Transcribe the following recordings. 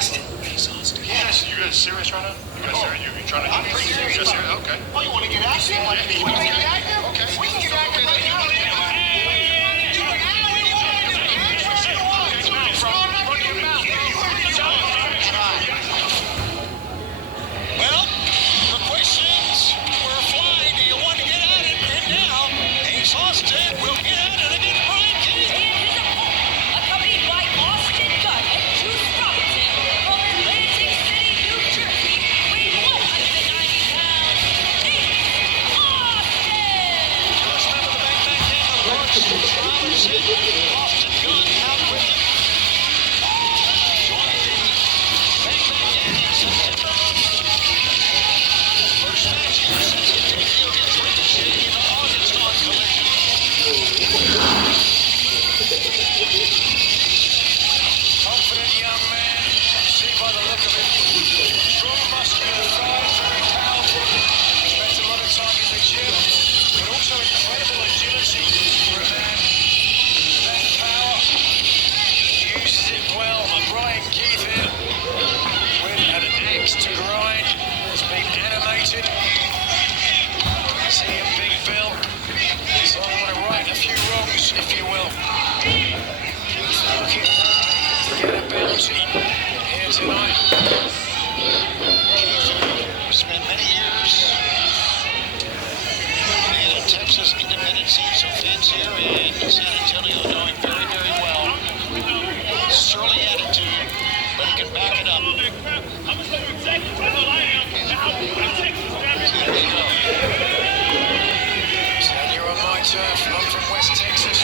Austin. Yes, you guys serious right now? You guys serious? You trying to? I'm pretty serious. You guys serious? Okay. Oh, you want to get active? You want to get active? Okay. We can get active right now. Well, the questions were flying. Do you want to get at it? And now, Ace Austin will get at it against Brian Keith. Accompanied by Austin Gunn and Juice Robinson from Atlantic City, New Jersey, weighing 190 pounds, Ace Austin! Just remember the back game of the works. Robinson, Austin Gunn out with him. Joining the back game in September. First match here since the debut against Ricochet in August on Collision. Confident young man, see by the look of him. Strong, muscular thighs, very powerful. Spends a lot of time in the gym, but also incredible agility for a man. That power, uses it well. Brian Keith here with an axe to grind. Has been animated. See a big bill. So I want to right a few wrongs, if you will. Keith looking to get a bounty here tonight. Keith spent many years in a Texas independent scenes of fans here in San Antonio, knowing very, very well. Surly attitude, but he can back it up. There you go. So you're on my turf. I'm from West Texas.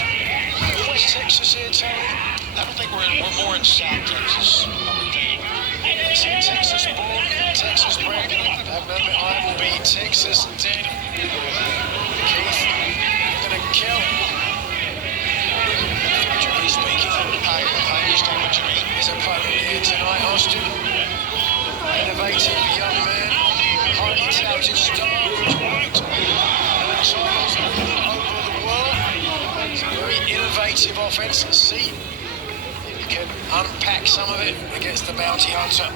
West Texas here, Tony. I don't think we're more in South Texas. It's in Texas born, Texas bred. That moment I will be Texas dead. Keith, you're gonna kill. Figuratively speaking, I understand what you mean. His opponent here tonight, Austin. Innovative young man, highly talented star who's worked titles over the world. It's a very innovative offense. See, you can unpack some of it against the bounty hunter.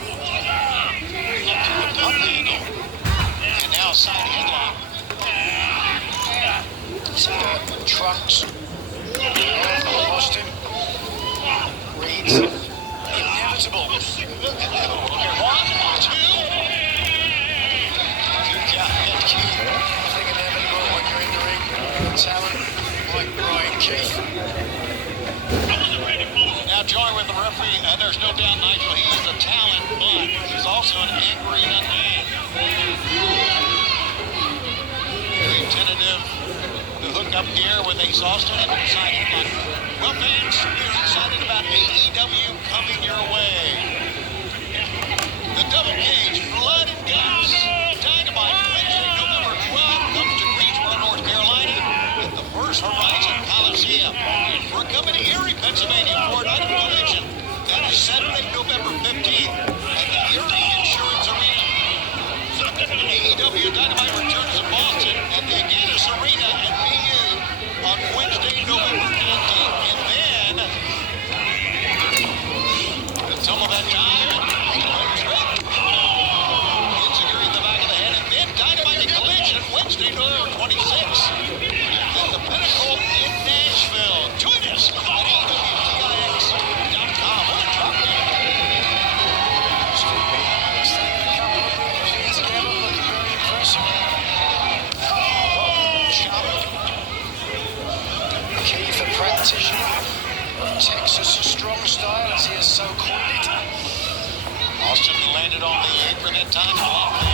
And now side headlock. See the trunks. Austin reads inevitable. One, two. Yeah, nothing inevitable when you're in the ring. Talent like Brian Keith. Now join with the referee. There's no doubt, Nigel, he is a talent, but he's also an angry young man. Very tentative. The hook up here with Ace Austin and the side headlock. Well, fans, you're excited about AEW coming your way. The Double Cage Blood and Guts Dynamite Wednesday, November 12th comes to Greensboro, North Carolina at the First Horizon Coliseum. We're coming to Erie, Pennsylvania for an Idol Collision. That is Saturday, November 15th at the Erie Insurance Arena. AEW Dynamite returns to Boston at the Aganis Arena at BU on Wednesday, November 19th. And then, until that time, Insecurity in the back of the head, and then Dynamite and Collision Wednesday, November 26th at the Pinnacle in Nashville. Join us at AWTIX.com. What a drop game. Keith, a practitioner of Texas strong style, as he has so called it. Austin landed on the apron that time, blocked the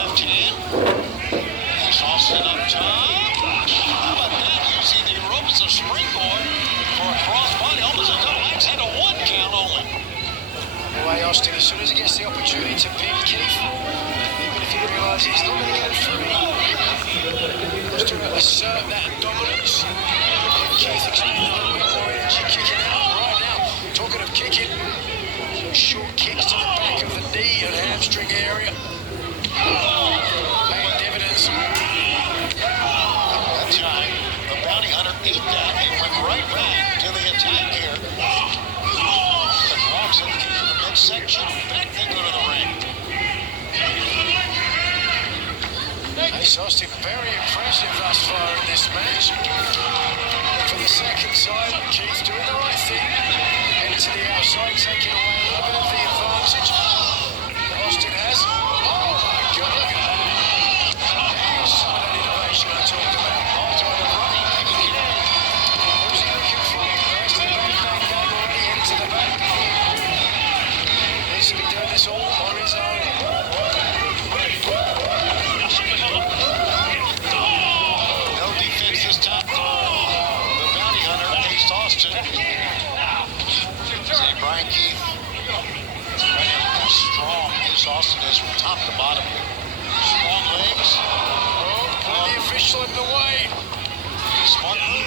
left hand. Ace Austin up top. How about that? Using the ropes of springboard for a crossbody, almost a double axe, and a 1 count only. Away Austin, as soon as he gets the opportunity to pin Keith, even if he realizes he's not going to get free, has to assert that dominance. Keith expects a little bit more energy kicking out right now. Talking of kicking, short kicks to the back of the knee and hamstring area. Paying dividends. That's right. The bounty hunter ate that and went right back to the attack here. And walks in the midsection. Back they go to the ring. Ace Austin very impressive thus far in this match. For the second time, Keith doing the right thing. Heading to the outside, taking away a little bit of the advantage that Austin has. Oh my God, look at that. There's some of that innovation I talked about. After the run. Who's he looking for? The rest of the back game already into the back. Needs to be doing this all on his own. No defense this time. The bounty hunter, Ace Austin. See Brian Keith. Right here, how strong Ace Austin is from top to bottom. Strong legs. Oh, plenty official in the way. Smart move.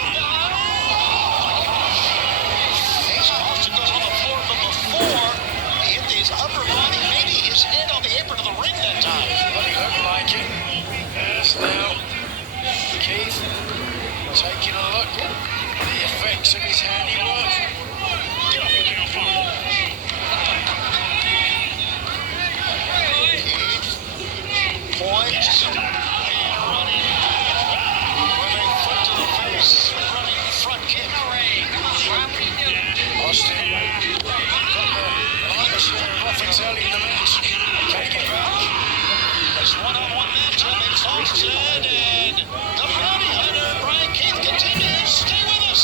Ace Austin goes on the floor, but before he hit his upper body, maybe his head on the apron of the ring that time. Well, he looked like it. Yes, now Keith taking a look at the effects of his handiwork. Keith points and running with a foot to the face, running front kick. Austin got the lion's share of offense early in the match. Can he get back? This one-on-one matchup, Ace Austin and the bounty hunter, Brian Keith, continues. Stay with us.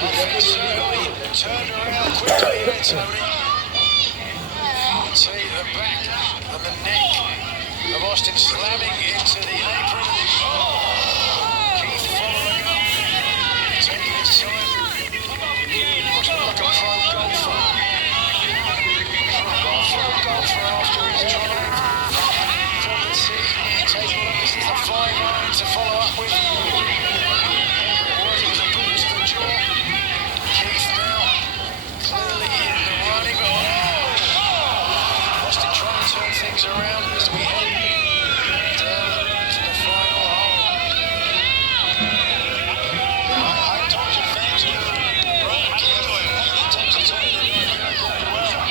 Offense certainly turned around quickly here, Tony. You can see the back and the neck of Austin slamming into the apron. Oh! Keith following up, taking his time. Looks like a pro golfer. Golfer after his drive from the tee. Take a look, this is the 5-iron to follow up with. It was a boot to the jaw. Keith now clearly in the running. Oh! Austin trying to turn things around as we head down to the final hole. I told you fans knew Brian Keith and the Texas Raiders very well.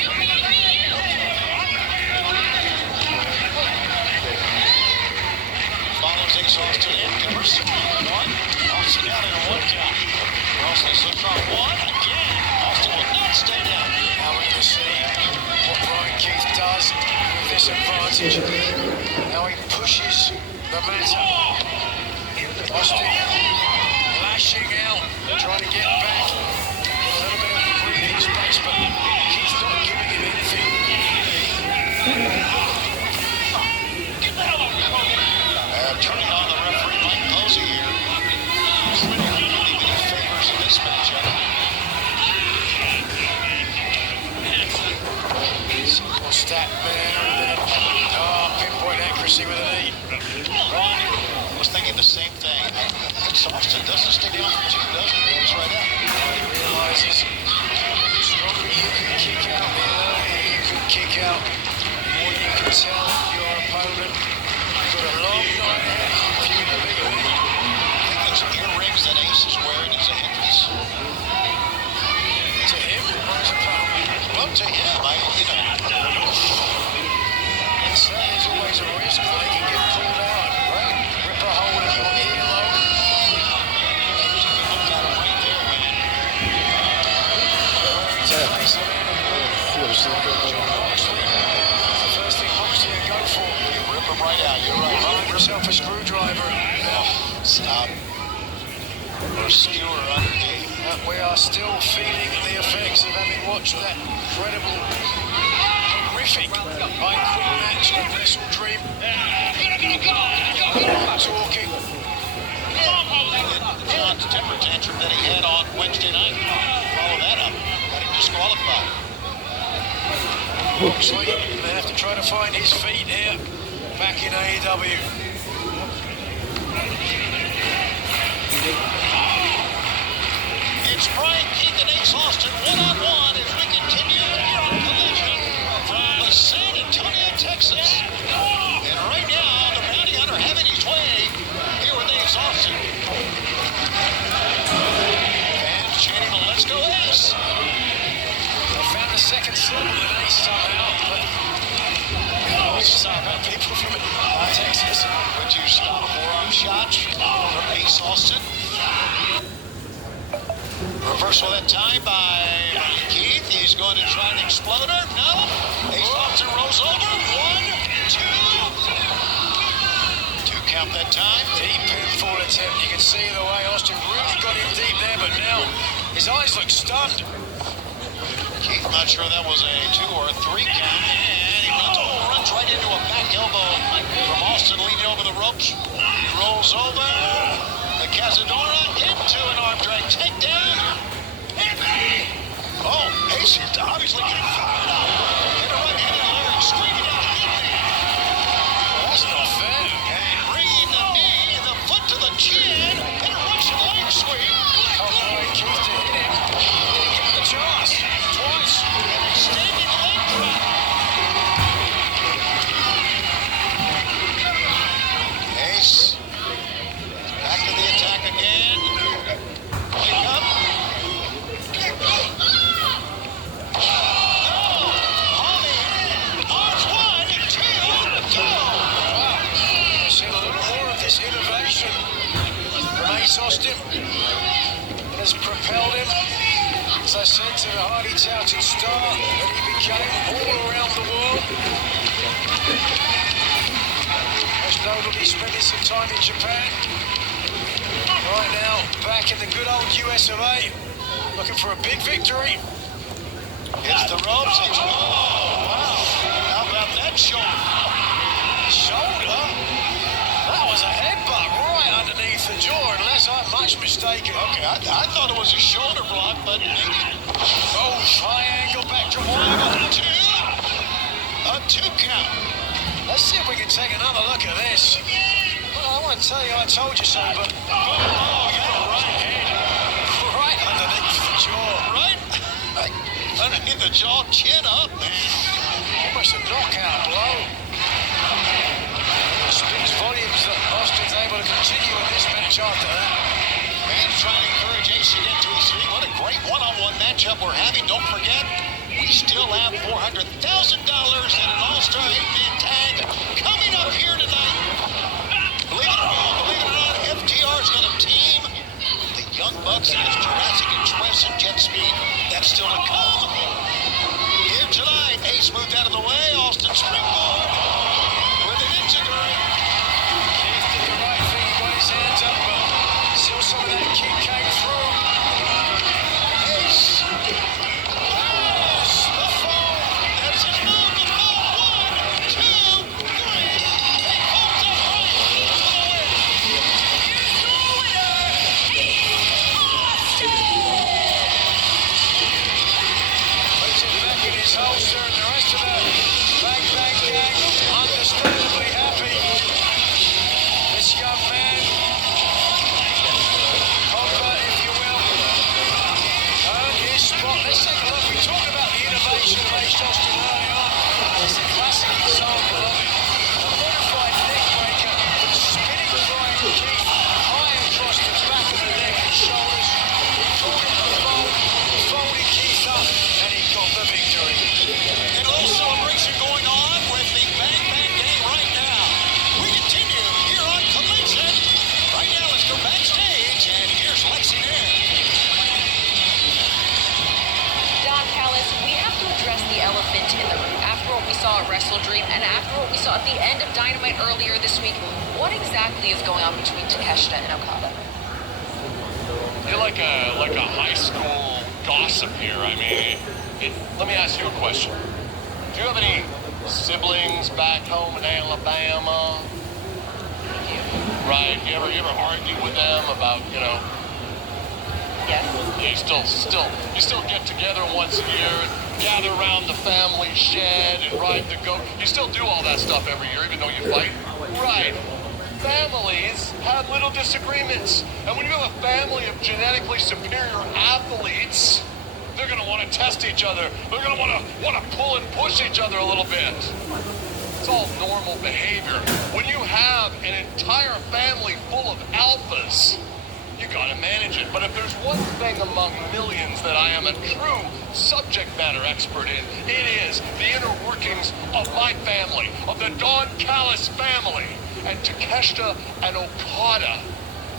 Follows Ace Austin in, covers one. Austin out in a one count. Austin slips on one again. Austin will not stay down. Now we're going to see what Brian Keith does with this advantage. How he pushes the matter. Austin lashing out, trying to get back. A little bit of breathing space, but Keith's not giving him anything. Turning on the referee, Mike Posey here. Really any favors in this matchup. Simple stat man. Pinpoint accuracy with an E. Ron was thinking the same thing. Ace Austin doesn't stay down for two, does he? He goes right out. He realizes the stronger you can kick out, the earlier you can kick out, the more you can tell your opponent you've got a long night ahead if you're in a big lead. I think those earrings that Ace is wearing is a hindrance. To him or his opponent. Well, to him, And so there's always a risk that they can get pulled out, right? Rip a hole in your earlobe. look at him right there, man. To face the man in blue. John Moxley. That's the first thing Moxley would go for. You rip him right out. You're right. Find himself a screwdriver. Now, Stop. Or skewer underneath. we are still feeling the effects of having watched that incredible, horrific, high-quit match with Wrestle Dream. Talking. John's temper tantrum that he had on Wednesday night. Follow that up. Got him disqualified. Moxley may have to try to find his feet here, back in AEW. It's Brian Keith and Ace Austin one-on-one as we continue here on Collision from San Antonio, Texas. And right now, the bounty hunter having his way here with Ace Austin. Fans chanting, "Let's Let's go, Ace. They found the second slot with Ace somehow, but what you say about people from Texas? Would you stop forearm shots from Ace Austin? Reversal that time by Keith. He's going to try an exploder. No. Ace Austin rolls over. 1, 2. 2 count that time. Deep pinfall attempt. You can see the way Austin really got in deep there, but now his eyes look stunned. Keith not sure that was a 2 or a 3 count. And he runs right into a back elbow from Austin leaning over the ropes. He rolls over. The Cazadora into an arm drag takedown. Oh, Ace is obviously getting fired up. And a right-handed Larry screaming out, hit me. Well, that's not fair. And bringing the knee and the foot to the chin. And a Russian leg sweep. Allowing Keith to hit him. Didn't give him the chance. Twice. An extended leg drop. Ace. Back to the attack again. Wake up. Innovation from Ace Austin has propelled him, as I said, to the highly touted star that he became all around the world. Most notably spending some time in Japan. Right now, back in the good old US of A, looking for a big victory. Hits the ropes. Oh, wow. How about that shoulder? Shoulder? That was a headbutt right underneath the jaw, unless I'm much mistaken. Okay, I thought it was a shoulder block, but maybe. Oh, high angle backdrop. 1, 2. A 2 count. Let's see if we can take another look at this. Well, I want to tell you I told you so, but Oh, yeah, right hand. right underneath the jaw. Right? Underneath the jaw, chin up, man. Almost a knockout blow. Speaks volumes that Austin's able to continue in this match after that. Fans trying to encourage Ace to get to his feet. What a great one-on-one matchup we're having. Don't forget, we still have $400,000 in an all-star 8-man tag coming up here tonight. Believe it or not, FTR is going to team with the Young Bucks and his Jurassic Express and Jet Speed. That's still to come. Here tonight, Ace moved out of the way. Austin springboard with an integrate. Keith did the right thing, he got his hands up, but still some of that kick came through. Ace. Yes, the fall. That's his move. The fall. 1, 2, 3. He pulls up right for the win. Here's your winner, Ace Austin! Puts it back in his holster, and the rest of the Bang Bang gang understandably happy. This young man, convert if you will, earned his spot. Let's take a look. We talked about the innovation of Ace Austin early on. It's a classic example of it. A modified neck breaker, spinning flying Keith high across the back of the neck and shoulders. Caught in the fold, folded Keith up, and he got the victory. And a little celebration going on with the Bang Bang Gang right now. We continue here on Collision. Right now, let's go backstage, and here's Lexi Nair. Don Callis, we have to address the elephant in the room. After what we saw at Wrestle Dream and after what we saw at the end of Dynamite earlier this week, what exactly is going on between Takeshita and Okada? You're like a high school gossip here. I mean, let me ask you a question. Do you have any siblings back home in Alabama? Right? You ever argue with them about, you know? Yes. You still get together once a year, and gather around the family shed and ride the goat. You still do all that stuff every year, even though you fight. Right. Families have little disagreements, and when you have a family of genetically superior athletes, they're going to want to test each other. They're going to want to pull and push each other a little bit. It's all normal behavior. When you have an entire family full of alphas, you gotta manage it. But if there's one thing among millions that I am a true subject matter expert in, it is the inner workings of my family, of the Don Callis family. And Takeshita and Okada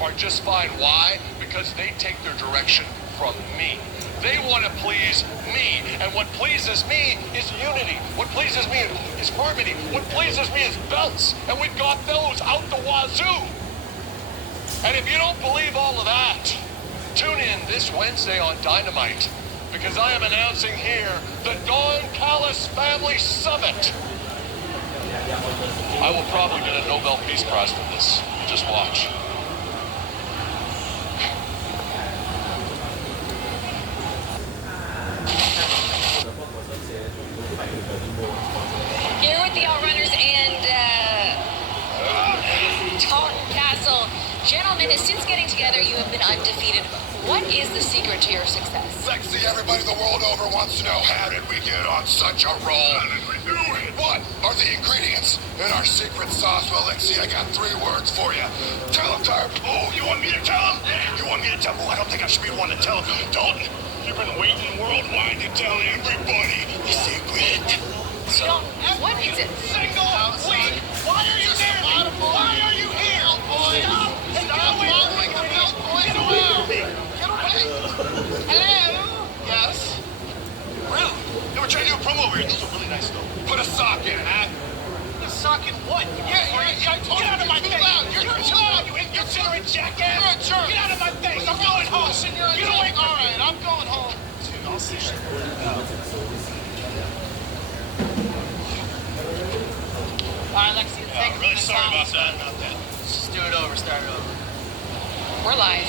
are just fine. Why? Because they take their direction from me. They want to please me, and what pleases me is unity. What pleases me is harmony. What pleases me is belts, and we've got those out the wazoo. And if you don't believe all of that, tune in this Wednesday on Dynamite, because I am announcing here the Don Callis Family Summit. I will probably get a Nobel Peace Prize for this. Just watch. Here with the Outrunners and Taunton Castle. Gentlemen, since getting together, you have been undefeated. What is the secret to your success? Lexi, everybody the world over wants to know, how did we get on such a roll? How did we do it? What are the ingredients in our secret sauce? Well, Lexi, I got 3 words for you. Tell them, Tarp. Oh, you want me to tell them? You want me to tell them? Oh, I don't think I should be the one to tell them. Dalton, you've been waiting worldwide to tell everybody the secret. So, what is it? Single week. Why are you there? Why are you here? Stop. Stop following the belt, boys. Get away. Get away. Hello. Yes. Really? They were trying to do a promo over here. Those are really nice, though. Put a sock in, huh? Put a sock in what? Yeah, I told you. Get out of my face. You're too loud. You inconsiderate jackass. You're a jerk. Get out of my face. I'm going home. Get away. All right, I'm going home. Dude, I'll see you. All right, Lexi, thank you. Really sorry about that. Let's just do it over, start it over. We're live.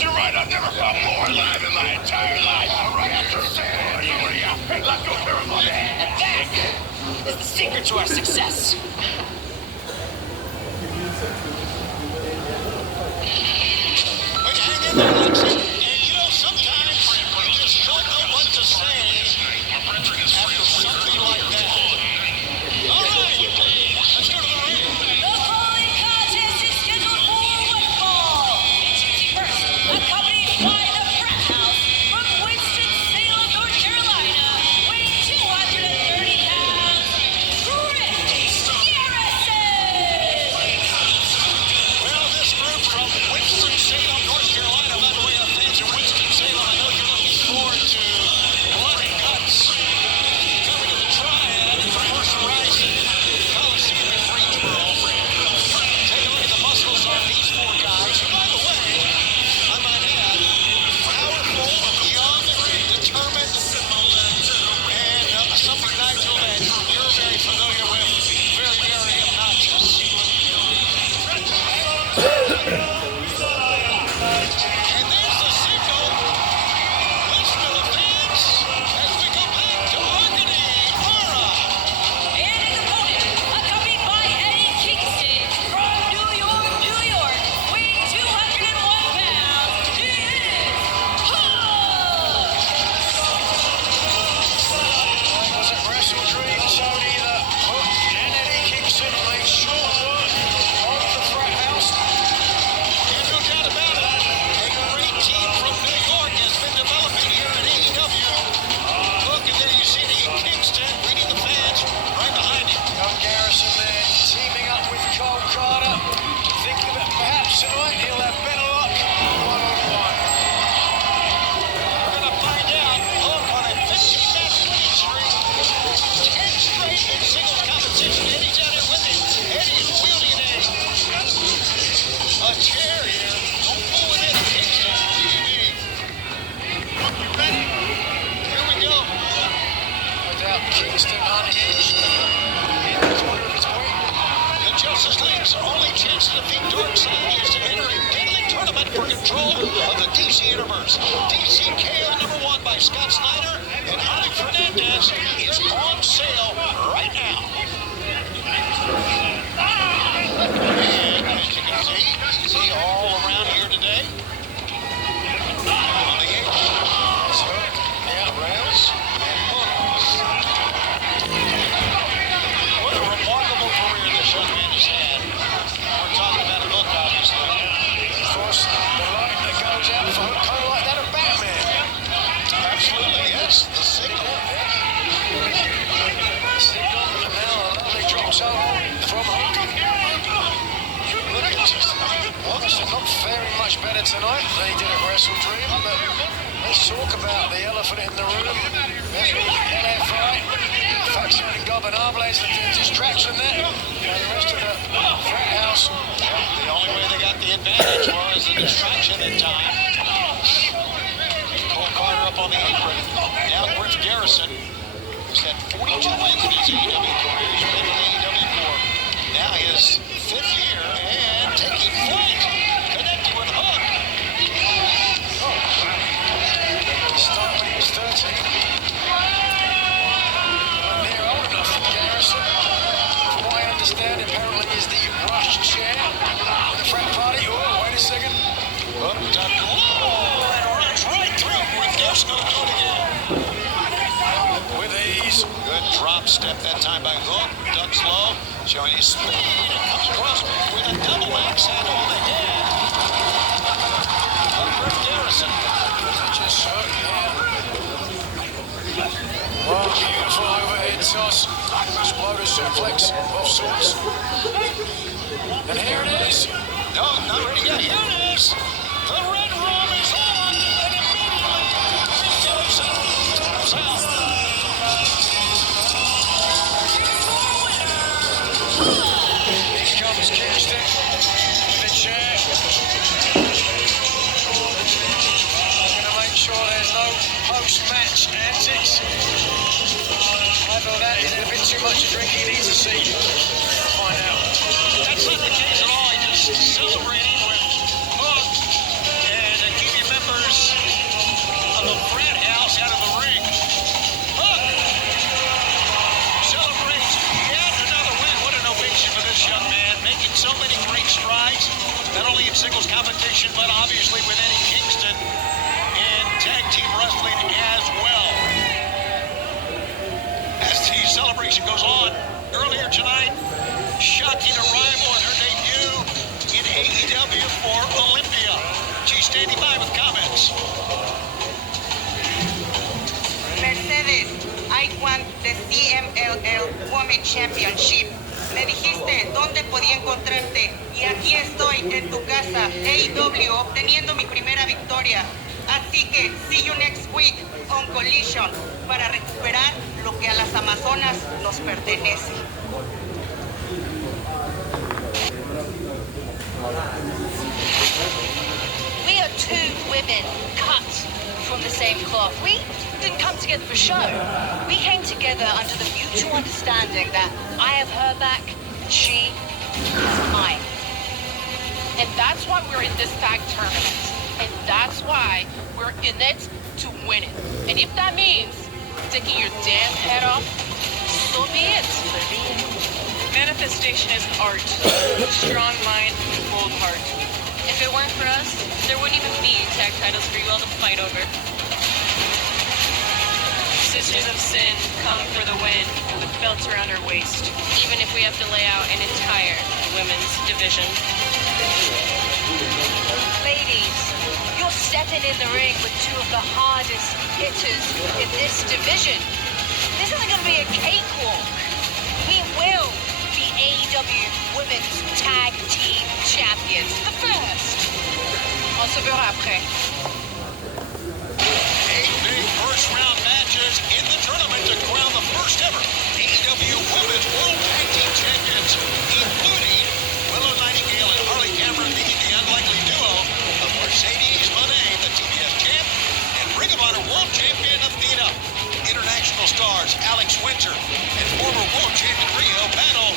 You're right, I've never felt more alive in my entire life. All right, after saying it, hey, let's go here, my man. And that is the secret to our success. But hang in there, Lexi. And you know, sometimes you just don't know what to say after something like that. All right, let's go to the ring. The following contest is scheduled for one fall. First, accompanied by the Frat House from Winston-Salem, North Carolina, weighing 230 pounds, Chris Garrison. Well, this group from Winston-Salem, North Carolina, by the way, I'm fans of Winston-Salem. I know you're looking forward to blood and guts coming to the Triad in the first Horizon Coliseum in Greensboro. Take a look at the muscles on these 4 guys. And by the way, I might add, powerful, young, determined, and something, Nigel, that you're very familiar with. Very, very obnoxious. And there's the signal. Listen to the fans as we go back to Albany, Mara. And his opponent, accompanied by Eddie Kingston from New York, weighing 201 pounds, he is Hook. Was it Wrestle Dream Tony that Hook and Eddie Kingston made short work of the Frat House? And no doubt about it, a great team from New York has been developing here at AEW. Look, and there you see Eddie Kingston leading the fans right behind him. Young Garrison there teaming up with Cole Carter. Thinking that perhaps tonight he'll have better luck one-on-one. We're going to find out. Hook on a 15-match winning streak. 10 straight in singles competition. Eddie's out here with it. Eddie is wielding a chair here. Don't fool with Eddie Kingston. Ready? Here we go. No doubt Kingston unhinged in the corner of his weight. The Justice League's only chance to defeat Darkseid is to enter a deadly tournament for control of the DC Universe. DC KO #1 by Scott Snyder and Javi Fernandez is on sale right now. And as you can see all around here today. On the edge, It's Hook, out rails. and hooks. What a remarkable career this young man has had. We're talking about a Hook, better tonight than he did at Wrestle Dream, but let's talk about the elephant in the room. LFI, Faction and Gobernables, the distraction there. And the rest of the Frat House. The only way they got the advantage was the distraction in time. Cole Carter up on the apron. Now Griff Garrison, who's had 42 wins in his AEW career. He's been in AEW for now his 5th year and taking flight. Connecting with Hook. Started when he was 13. Not near old enough for Garrison. From what I understand, apparently is the rush chair in the frat party. Oh, wait a second. Up top. Oh, and runs right through. Griff Garrison going to do it again. With ease. Good drop step that time by Hook. Ducks low, showing his speed, and comes across with a double axe handle again. Griff Garrison. Just Hook, yeah. Well, beautiful overhead toss. Exploder suplex of sorts. And here it is. No, not ready yet. Here it is. The red room is on, and immediately Griff Garrison taps out. Here comes Kingston in the chair. Gonna make sure there's no post-match antics. I thought that is a bit too much to drink. He needs a seat. Find out. That's not the case at all. He just celebrating with Hook and keeping members of the frat house out of the ring. Hook celebrates yet another win. What an ovation for this young man, making so many great strides, not only in singles competition, but obviously with Eddie Kingston in tag team wrestling as well. As the celebration goes on, earlier tonight, shocking arrival in her debut in AEW for Olympia. She's standing by with comments. Mercedes, I want the CMLL Women's Championship. Me dijiste dónde podía encontrarte y aquí estoy en tu casa, AEW, obteniendo mi primera victoria. Así que see you next week on Collision para recuperar lo que a las Amazonas nos pertenece. We are two women cut from the same cloth. We didn't come together for show. We came together under the mutual understanding that I have her back and she is mine. And that's why we're in this tag tournament. And that's why we're in it to win it. And if that means taking your damn head off, so be it. Manifestation is an art. Strong mind, bold heart. If it weren't for us, there wouldn't even be tag titles for you all to fight over. Sisters of Sin come for the win with belts around our waist. Even if we have to lay out an entire women's division. Ladies, you're stepping in the ring with two of the hardest hitters in this division. This isn't going to be a cakewalk. We will be AEW Women's Tag Team Champions. The first. On se verra après. 8 big first-round matches in the tournament to crown the first ever AEW Women's World Tag Team Champions, including Willow Nightingale and Harley Cameron beating the unlikely duo of Mercedes Moné, the TBS champ, and Ring of Honor World Champion Athena. International stars Alex Winter and former World Champion Rio battle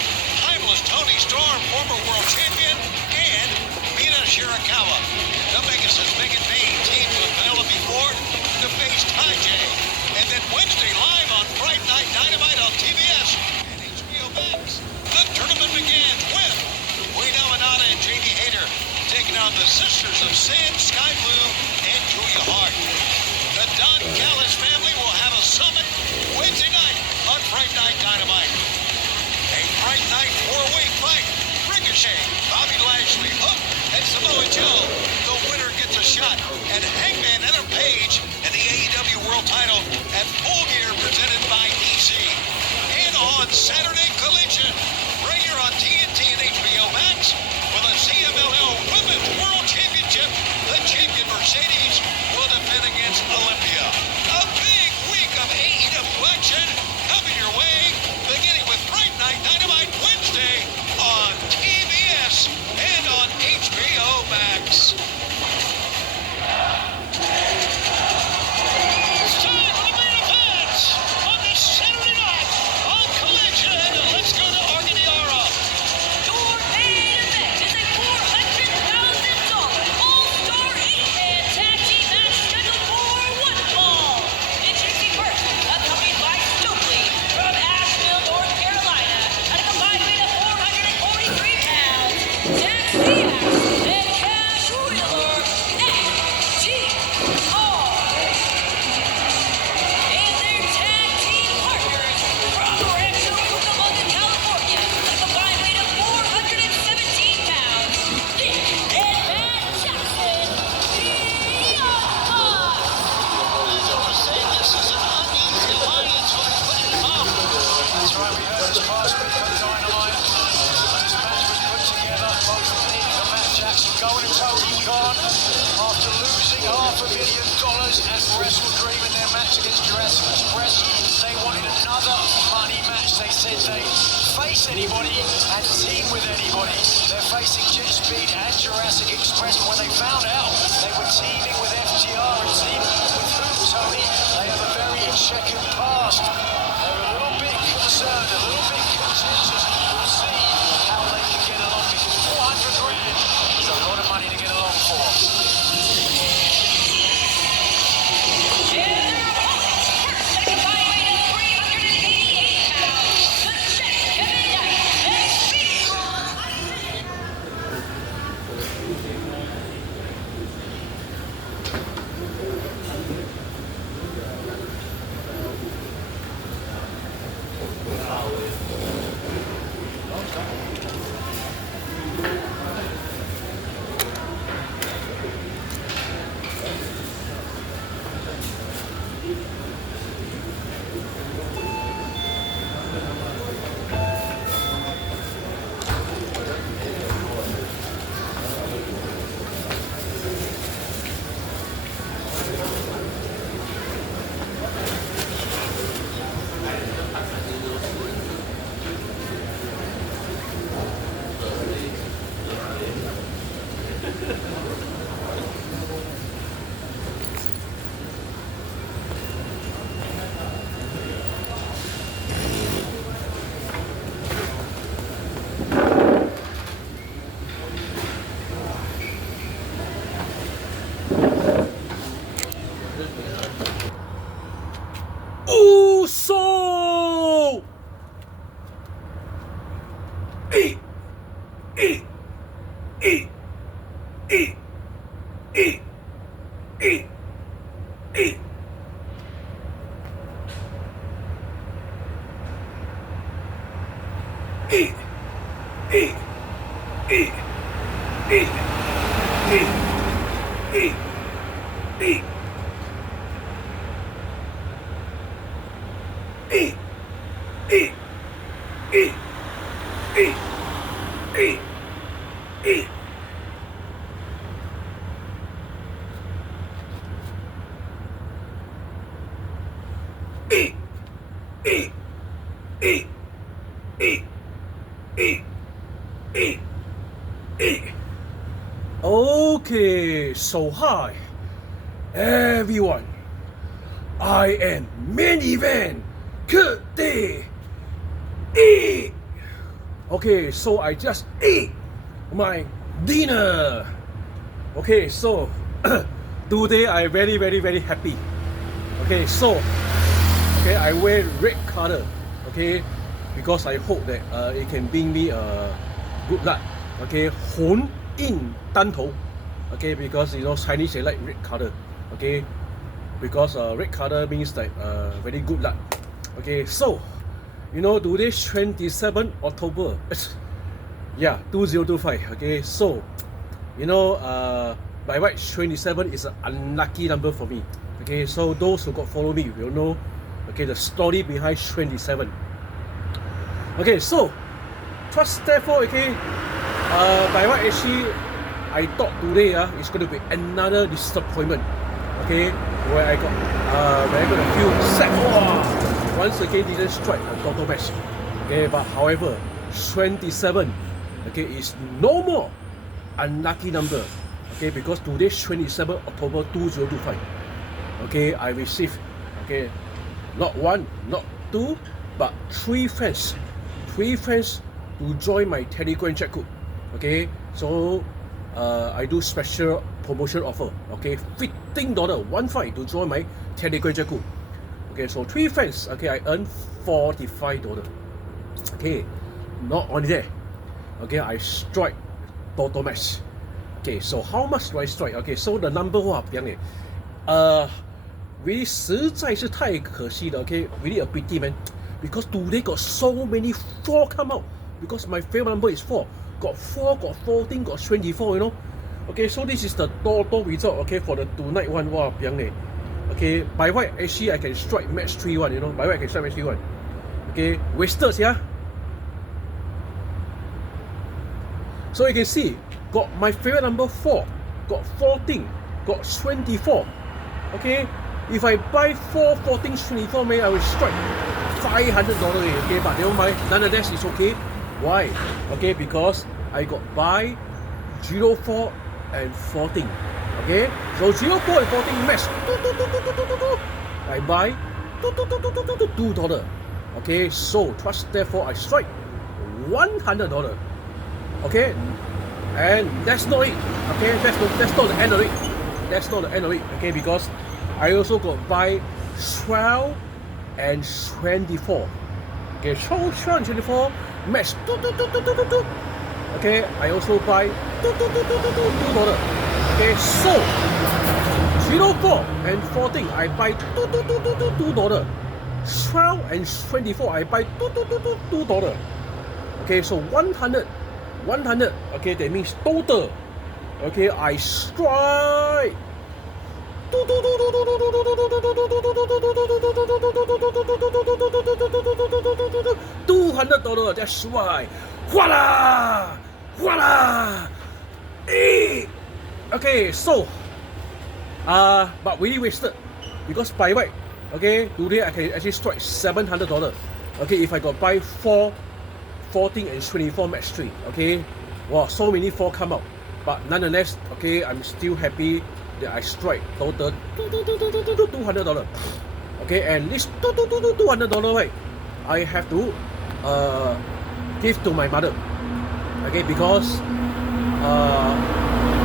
timeless Tony Storm, former World Champion, and Mina Shirakawa. The Vegas' Megan Payne teamed with Penelope Ford to face Ty J. And then Wednesday live on Friday Night Dynamite on TBS and HBO Max. The tournament begins with Queen Amanada and Jamie Hayter taking on the Sisters of Sin, Sky Blue, and Julia Hart. The Don Callis family will have a summit Wednesday night on Friday Night Dynamite. A Fright Night 4-way fight. Ricochet, Bobby Lashley, Hook, and Samoa Joe. The winner gets a shot at Hangman Adam Page and the AEW World Title at Full Gear presented by DC. And on Saturday, Collision, right here on TNT and HBO Max, with a CMLL Women's World Championship, the Mercedes will defend against Olympia. A big week of AEW action coming your way, beginning with Fright Night Dynamite Wednesday on TBS and on HBO Max. It's time for the main event on this Saturday night on Collision. Let's go to Arganiara. Your main event is a $400,000 All-Star 8-man tag team match scheduled for one fall. Introducing first, accompanied by Stokely from Asheville, North Carolina, at a combined weight of 443 pounds, Jack Diaz and Cash Wheeler, FTR. And their tag team partners from Rancho Cucamonga, California, at a combined weight of 417 pounds, Nick and Matt Jackson, the Young Bucks. As I was saying, this is an uneasy alliance when you put it in mouth. That's right, we heard this past week on Dynamite. This match was put together, both Nick and Matt Jackson going to Tony Khan after losing $500 million at Wrestle Dream in their match against Jurassic Express. They wanted another money match. They said they'd face anybody and team with anybody. They're facing Jet Speed and Jurassic Express, but when they found out they were teaming with FTR and teaming with whom, Tony, they have a very checkered past. They're a little bit concerned, a little bit contentious. We'll see how they can get along, because 400 grand is a lot of money to get along for. And their opponents, first at a combined weight of 388 pounds, the Jet Kevin Knight and Speedrun. Uso! E! E! E! E! E! E! E! E! E! E! E! E! E! Okay, so hi everyone. I am main event today. Okay, so I just ate my dinner. Okay, so today I very happy. Okay, so I wear red color. Okay, because I hope that it can bring me good luck. Okay, 红印丹头. Okay, because you know Chinese they like red color. Okay, because red color means that very good luck. Okay, so you know today's 27 October. Yeah, 2025. Okay, so you know by right 27 is an unlucky number for me. Okay, so those who got follow me will know okay the story behind 27. Okay, so therefore okay by right actually I thought today is going to be another disappointment. Okay, where I got a few set. Oh, once again didn't strike a total match. Okay, but however, 27, okay, is no more unlucky number. Okay, because today 27 October 2025. Okay, I received, okay, not one, not two, but three friends to join my Telegram chat group. Okay, so I do special promotion offer. Okay, $15, 15 to join my Telegram chat group. Okay, so three friends. Okay, I earn $45. Okay, not only that. Okay, I strike total match. Okay, so how much do I strike? Okay, so the number 哇，不样诶，really 实在是太可惜了。Okay, really a pity, man. Because today got so many 4 come out. Because my favorite number is 4. Got 4, got 14, got 24, you know. Okay, so this is the total result, okay, for the tonight one. Wow, piang eh. Okay, by right, actually I can strike match 3-1, you know. By right, I can strike match 3-1. Okay, wasted, yeah. So you can see, got my favorite number 4, got 14, got 24. Okay, if I buy 4, 14, 24, man, I will strike $500. Okay, but never mind. Nonetheless, it's okay. Why? Okay, because I got buy 04 and 14. Okay, so 04 and 14 match. I buy $2. Okay, so trust therefore I strike $100. Okay, and that's not it. Okay, that's not the end of it. That's not the end of it. Okay, because I also got buy 12 and 24. Okay, 12 and 24 match. Okay, I also buy $2. Okay, so 04 and 14 I buy $2. 12 and 24 I buy $2. Okay, so 100. Okay, that means total. Okay, I strike $200. That's why. Voila! Voila! Hey! Okay, so but really wasted because by right, okay, today I can actually strike $700. Okay, if I got buy 4, 14 and 24 match 3. Okay, wow, so many 4 come out, but nonetheless, okay, I'm still happy that I strike total $200. Okay, and this $200, right, I have to give to my mother. Okay, because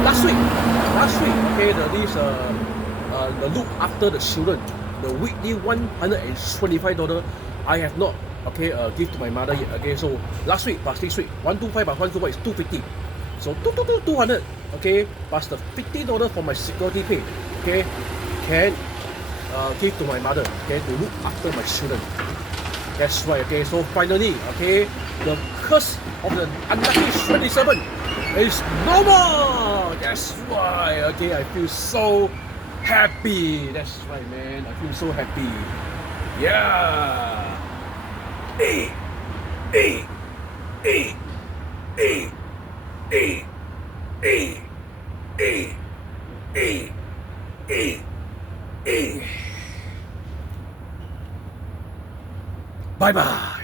last week, okay, the look after the children, the weekly $125, I have not, okay, give to my mother yet. Okay, so last week plus this week, 125 plus 125 is 250. So 200, okay, plus the $50 for my security pay, okay, can give to my mother, okay, to look after my children. That's right. Okay, so finally, okay, the curse of the unlucky 27 is no more. That's why. Okay, I feel so happy. That's right, man. I feel so happy. Yeah. Hey, hey, hey, hey, hey, hey, hey, hey, hey, hey. Bye bye.